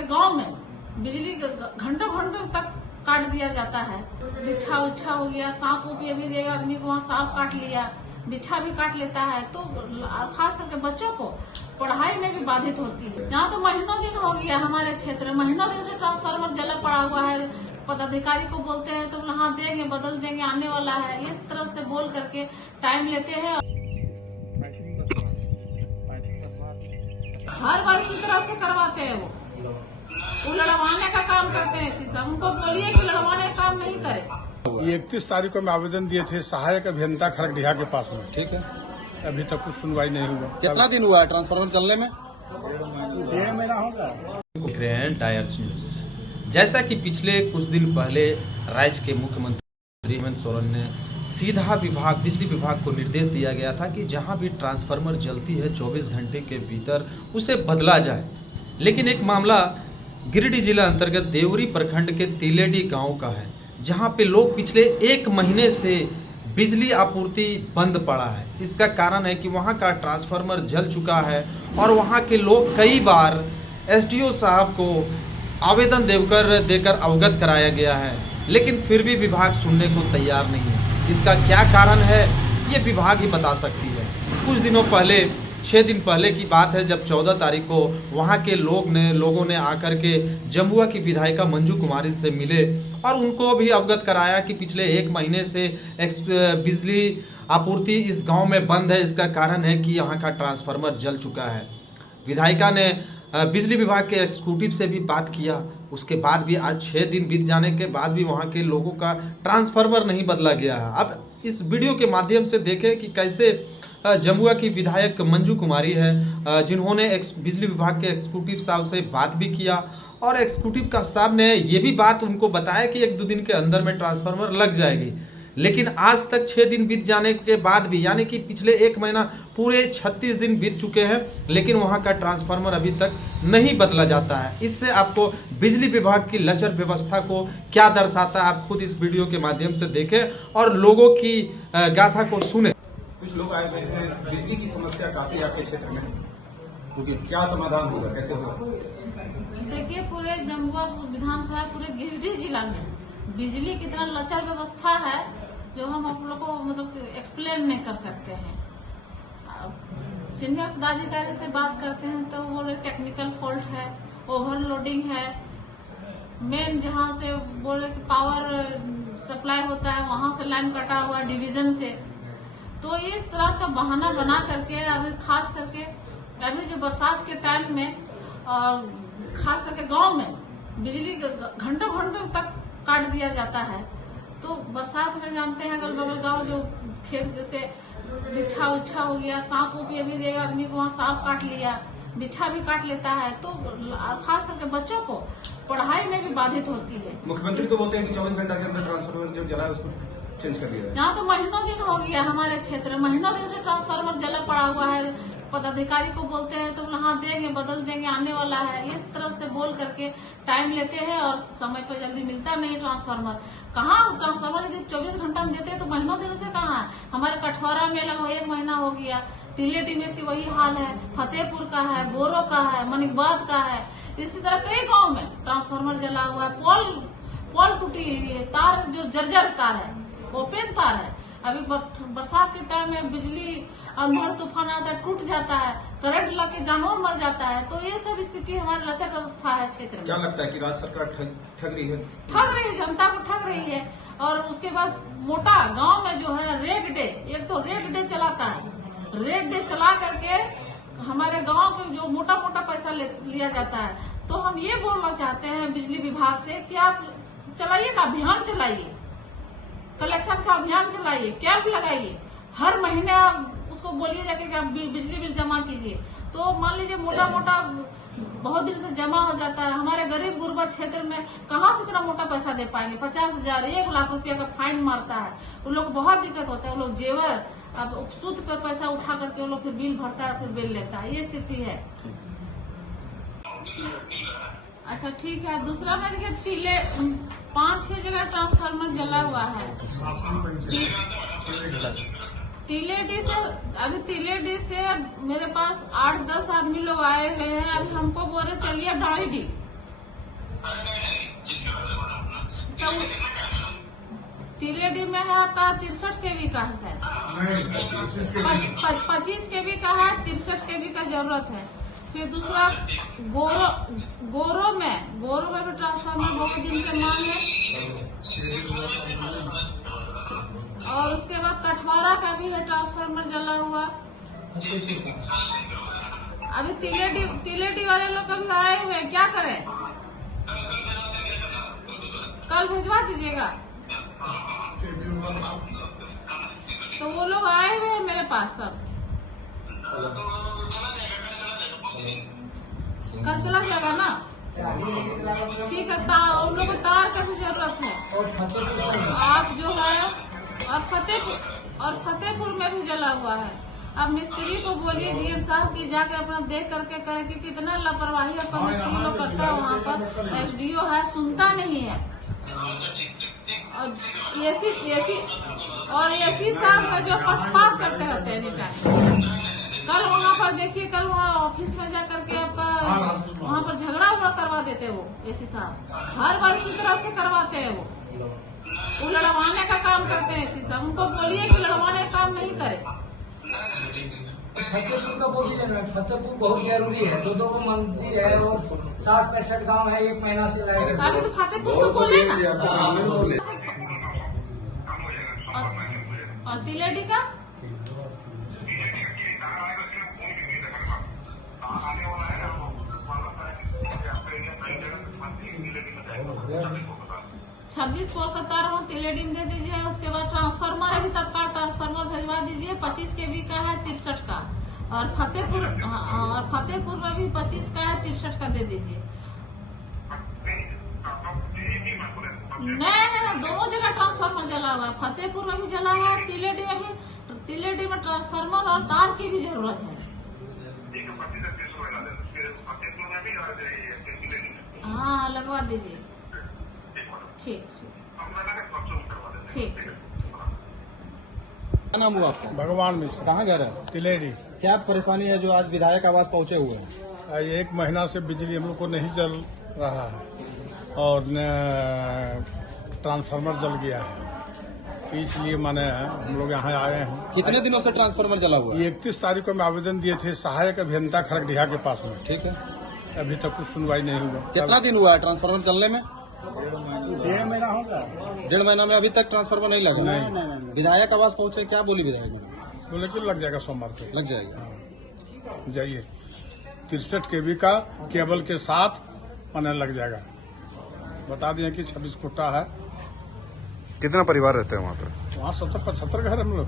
करके गांव में बिजली घंटों घंटों तक काट दिया जाता है। बिच्छा उच्छा हो गया, सांप उप भी देगा आदमी को, वहाँ सांप काट लिया, बिच्छा भी काट लेता है। तो खास करके बच्चों को पढ़ाई में भी बाधित होती है। यहाँ तो महीनों दिन हो गया हमारे क्षेत्र में, महीनों दिन से ट्रांसफार्मर जला पड़ा हुआ है। पदाधिकारी को बोलते हैं तो हाँ देंगे, बदल देंगे, आने वाला है, इस तरफ से बोल करके टाइम लेते हैं। हर बार इसी तरह से करवाते हैं। वो लड़वाने का काम करते हैं। शीशा उनको बोलिए कि लड़वाने का काम नहीं करे। ये 31 तारीख को हम आवेदन दिए थे सहायक अभियंता खरगडीहा के पास में। ठीक है, अभी तक कुछ सुनवाई नहीं हुआ। कितना दिन हुआ है ट्रांसफार्मर चलने में? 1.5 महीना होगा। देख रहे हैं डायर्स न्यूज। जैसा कि पिछले कुछ दिन पहले राज्य के मुख्यमंत्री हेमंत सोरेन ने सीधा बिजली विभाग को निर्देश दिया गया था कि जहां भी ट्रांसफार्मर जलती है 24 घंटे के भीतर उसे बदला जाए। लेकिन एक मामला गिरिडीह जिला अंतर्गत देवरी प्रखंड के तिलेडी गांव का है, जहां पे लोग पिछले 1 महीने से बिजली आपूर्ति बंद पड़ा है। इसका कारण है कि वहां का ट्रांसफार्मर जल चुका है और वहां के लोग कई बार एसडीओ साहब को आवेदन देकर अवगत कराया गया है, लेकिन फिर भी विभाग सुनने को तैयार नहीं है। इसका क्या कारण है ये विभाग ही बता सकती है। कुछ दिनों पहले, 6 दिन पहले की बात है, जब 14 तारीख को वहां के लोगों ने आकर के जमुआ की विधायिका मंजू कुमारी से मिले और उनको भी अवगत कराया कि पिछले 1 महीने से बिजली आपूर्ति इस गांव में बंद है। इसका कारण है कि यहाँ का ट्रांसफार्मर जल चुका है। विधायिका ने बिजली विभाग के एग्जीक्यूटिव से भी बात किया। उसके बाद भी आज 6 दिन बीत जाने के बाद भी वहाँ के लोगों का ट्रांसफार्मर नहीं बदला गया है। अब इस वीडियो के माध्यम से देखें कि कैसे जमुआ की विधायक मंजू कुमारी है, जिन्होंने बिजली विभाग के एग्जीक्यूटिव साहब से बात भी किया और एग्जीक्यूटिव का साहब ने ये भी बात उनको बताया कि 1-2 दिन के अंदर में ट्रांसफार्मर लग जाएगी। लेकिन आज तक 6 दिन बीत जाने के बाद भी, यानी कि पिछले 1 महीना पूरे 36 दिन बीत चुके हैं, लेकिन वहां का ट्रांसफार्मर अभी तक नहीं बदला जाता है। इससे आपको बिजली विभाग की लचर व्यवस्था को क्या दर्शाता है, आप खुद इस वीडियो के माध्यम से देखें और लोगों की गाथा को सुने। कुछ लोग आए हुए हैं, बिजली की समस्या काफी आपके क्षेत्र में, क्योंकि क्या समाधान होगा, कैसे होगा? देखिए, पूरे जमुआ विधानसभा, पूरे गिरिडीह जिला में बिजली कितना लचर व्यवस्था है जो हम आप लोग को मतलब एक्सप्लेन नहीं कर सकते हैं। सीनियर पदाधिकारी से बात करते हैं तो वो टेक्निकल फॉल्ट है, ओवरलोडिंग है, मेन जहाँ से बोले कि पावर सप्लाई होता है वहां से लाइन कटा हुआ डिवीजन से। तो इस तरह का बहाना बना करके अभी खास करके अभी जो बरसात के टाइम में खास करके गांव में बिजली घंटों घंटों तक काट दिया जाता है। तो बरसात में जानते हैं अगल बगल गांव जो खेत जैसे बिच्छा उच्छा हो गया, सांप उप भी देगा आदमी को, वहाँ सांप काट लिया, बिच्छा भी काट लेता है। तो खास करके बच्चों को पढ़ाई में भी बाधित होती है। मुख्यमंत्री तो बोलते हैं कि 24 घंटा के अंदर ट्रांसफार्मर जो जला है उसको चेंज कर दिया है। यहाँ तो महीनों दिन हो गया हमारे क्षेत्र में, महीनों दिन से ट्रांसफार्मर जला पड़ा हुआ है। पदाधिकारी को बोलते हैं तो हाँ देंगे, बदल देंगे, आने वाला है, इस तरफ से बोल करके टाइम लेते हैं और समय पर जल्दी मिलता नहीं ट्रांसफार्मर। कहाँ ट्रांसफार्मर यदि 24 घंटा में देते हैं तो महीनों दिन से कहाँ है। हमारे कठौरा में लगभग 1 महीना हो गया, तिलेडी में से वही हाल है, फतेहपुर का है, गोरो का है, मनिकबाद का है, इसी तरह कई गाँव में ट्रांसफार्मर जला हुआ है। पोल टूटी हुई है, तार जो जर्जर तार है, ओपन तार है। अभी बरसात के टाइम में बिजली अंधड़ तूफान आता है, टूट जाता है, करंट लग के जानवर मर जाता है। तो ये सब स्थिति हमारी लचर व्यवस्था है क्षेत्र में। क्या लगता है कि राज्य सरकार ठग रही है? ठग रही है, जनता को ठग रही है। और उसके बाद मोटा गांव में जो है रेड डे, एक तो रेड डे चलाता है, रेड डे चला करके हमारे गांव के जो मोटा मोटा पैसा लिया जाता है। तो हम ये बोलना चाहते हैं बिजली विभाग से कि आप चलाइए ना, अभियान चलाइए, कलेक्शन का अभियान चलाइए, कैंप लगाइए, हर महीने आप उसको बोलिए जाके कि आप बिजली बिल जमा कीजिए। तो मान लीजिए मोटा मोटा बहुत दिन से जमा हो जाता है। हमारे गरीब गुरबा क्षेत्र में कहाँ से इतना मोटा पैसा दे पाएंगे? 50,000 1 लाख रुपया का फाइन मारता है। उन लोग बहुत दिक्कत होता है। वो लोग जेवर अब सूद पर पैसा उठा करके वो लोग फिर बिल भरता है, फिर बिल लेता है। ये स्थिति है। अच्छा ठीक है। दूसरा मैं देखिए 5-6 जगह ट्रांसफार्मर जला हुआ है। तिलेडी से अभी तिलेडी से मेरे पास 8-10 आदमी लोग आए हुए हैं। अभी हमको बोल रहे चलिए डालीडी, तिलेडी में है आपका 63 केवी का है शायद, 25 केवी का है, 63 केवी का जरूरत है। फिर दूसरा गोरो में भी ट्रांसफार्मर बहुत दिन से मांग है। और उसके बाद कठवारा का भी है ट्रांसफार्मर जला हुआ। अभी तिलेडी वाले लोग अभी आए हुए हैं, क्या करें? कल भिजवा दीजिएगा। तो वो लोग आए हुए हैं मेरे पास सब। कल चला जाएगा ना? ठीक है। उन लोगों को तार का भी जरूरत है। आप जो है और फतेहपुर में भी जला हुआ है। अब मिस्त्री को बोलिए जीएम साहब की जाके अपना देख करके करें कि कितना लापरवाही आपका मिस्त्री लोग करता है वहाँ पर। एसडीओ है, सुनता नहीं है। और एसी साहब का जो पक्षपात करते रहते हैं एनी टाइम। कल वहाँ पर देखिए, कल वहाँ ऑफिस में जा करके आपका वहाँ पर झगड़ा करवा देते वो एसी साहब। हर बार इसी तरह से करवाते हैं वो लड़वाने का काम करते हैं एसी साहब। उनको बोलिए कि लड़वाने का काम नहीं करे। फतेहपुर का बोल लेना, फतेहपुर बहुत जरूरी है। दो मंदिर है और 60-65 गांव है, 1 महीना से लगेगा। अभी तो फतेहपुर को बोले ना। और तिलेडी का छब्बीस कोलकाता हम तिलेडी में दे दीजिए। उसके बाद ट्रांसफार्मर अभी तत्काल ट्रांसफार्मर भेजवा दीजिए। 25 केवी का है, 63 का। और फतेहपुर में भी 25 का है, 63 का दे दीजिए। नहीं, दोनों जगह ट्रांसफार्मर जला हुआ है। फतेहपुर में भी जला है, तिलेडी में ट्रांसफार्मर और तार की भी जरूरत है। हाँ, लगवा दीजिए। ठीक। क्या नाम हुआ आपका? भगवान मिश्र, कहाँ घर है? तिलेडी। क्या परेशानी है जो आज विधायक आवास पहुंचे हुए हैं? 1 महीना से बिजली हम लोग को नहीं चल रहा है और ट्रांसफार्मर जल गया है, इसलिए मैंने हम लोग यहाँ आए हैं। कितने दिनों से ट्रांसफार्मर चला हुआ है? 31 तारीख को मैं आवेदन दिए थे सहायक अभियंता खरगढ़िया के पास में। ठीक है। अभी तक कुछ सुनवाई नहीं हुआ। कितना दिन हुआ है ट्रांसफार्मर चलने में? 1.5 महीना होगा। 1.5 महीना में अभी तक ट्रांसफार्मर नहीं लगा? नहीं। विधायक आवास पहुंचे, क्या बोली विधायक ने? बोले कि लग जाएगा सोमवार को। लग जाएगा। जाइए, 63 केवी का केबल के साथ मैंने लग जाएगा। बता दिए कि 26 कोटा है। कितना परिवार रहते हैं वहाँ पर? वहाँ 70-75 घर हम लोग।